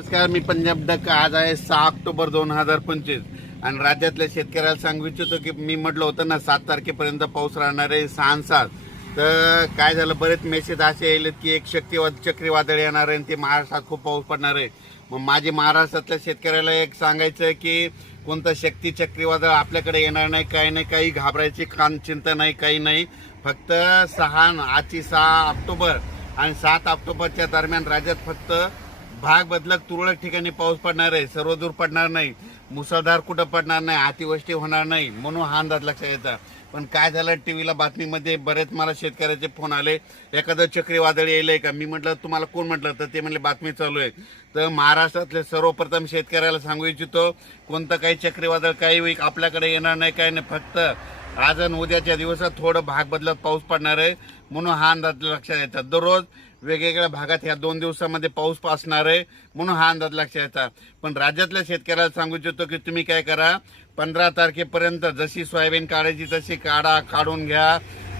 नमस्कार, मी पंजाब डक. आज आहे 6 ऑक्टोबर 2025 आणि राज्यातल्या शेतकऱ्याला सांगू इच्छितो की मी म्हटलं होतं ना 7 तारखेपर्यंत पाऊस राहणार आहे 6 तर काय झालं, बरेच मेसेज असे येईल की एक चक्रीवादळ येणार आहे आणि ते महाराष्ट्रात खूप पाऊस पडणार आहे. मग माझे महाराष्ट्रातल्या शेतकऱ्याला एक सांगायचं आहे की कोणतं शक्ती चक्रीवादळ आपल्याकडे येणार नाही, काही घाबरायची चिंता नाही, काही नाही. फक्त आजची 6 ऑक्टोबर आणि 7 ऑक्टोबरच्या दरम्यान राज्यात फक्त भाग बदलक तुरळक ठिकाणी पाऊस पडणार आहे, सर्वदूर पडणार नाही, मुसळधार कुठं पडणार नाही, अतिवृष्टी होणार नाही, म्हणून हा अंदाज लक्षात येतात. पण काय झालं, टीव्हीला बातमीमध्ये बरेच मला शेतकऱ्याचे फोन आले, एखादं चक्रीवादळ येईल का. मी म्हटलं तुम्हाला कोण म्हटलं, तर ते म्हणले बातमी चालू आहे. तर महाराष्ट्रातले सर्वप्रथम शेतकऱ्याला सांगू इच्छितो, कोणतं काही चक्रीवादळ काही आपल्याकडे येणार नाही, काही नाही. फक्त आज आणि उद्याच्या दिवसात थोडं भाग बदलत पाऊस पडणार आहे, म्हणून हा अंदाज लक्षात येतात. दररोज वेगवेगळ्या भागात ह्या 2 दिवसामध्ये पाऊस असणार आहे, म्हणून हा अंदाज लक्षात येतात. पण राज्यातल्या शेतकऱ्याला सांगू इच्छितो की तुम्ही काय करा, 15 तारखेपर्यंत जशी सोयाबीन काढायची तशी काढून घ्या,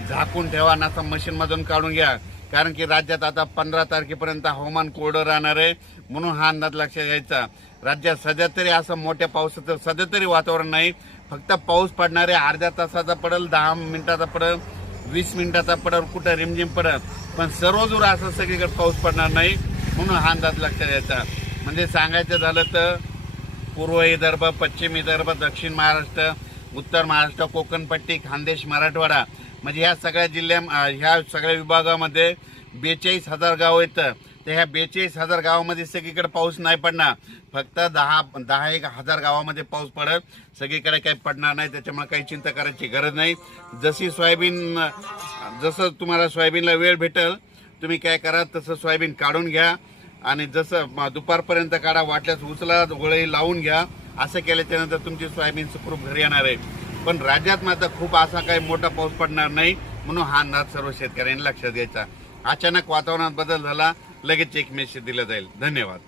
झाकून ठेवा, नसा मशीनमधून काढून घ्या. कारण की राज्यात आता 15 तारखेपर्यंत हवामान कोरडं राहणार आहे, म्हणून हा अंदाज लक्षात घ्यायचा. राज्यात सध्या तरी असं मोठ्या पावसाचं सध्या तरी वातावरण नाही. फक्त पाऊस पडणार आहे, अर्ध्या तासाचा पडेल, 10 मिनिटाचा पडेल, 20 मिनिटाचा पडेल, कुठं रिमझिम पडेल, पण सर्वदूर असं सगळीकडे पाऊस पडणार नाही, म्हणून हा अंदाज लक्षात घ्यायचा. म्हणजे सांगायचं झालं तर पूर्व विदर्भ, पश्चिम विदर्भ, दक्षिण महाराष्ट्र, उत्तर महाराष्ट्र, कोकणपट्टी, खानदेश, मराठवाडा, म्हणजे ह्या सगळ्या ह्या सगळ्या विभागामध्ये 42,000 गाव येतं. तर ह्या 42,000 गावामध्ये सगळीकडे पाऊस नाही पडणार, फक्त 10,000 गावामध्ये पाऊस पडेल, सगळीकडे काही पडणार नाही. त्याच्यामुळे काही चिंता करायची गरज नाही. जसं तुम्हाला सोयाबीनला वेळ भेटेल, तुम्ही काय करा, तसं सोयाबीन काढून घ्या आणि जसं दुपारपर्यंत काढा, वाटल्यास उचला, गोळी लावून घ्या. असं केल्याच्यानंतर तुमची सोयाबीन सुखरूप घरी येणार आहे. पण राज्यात मात्र खूप असा काही मोठा पाऊस पडणार नाही, म्हणून हा अंदाज सर्व शेतकऱ्यांनी लक्षात घ्यायचा. अचानक वातावरणात बदल झाला, लगेच एक मेसेज दिला जाईल. धन्यवाद.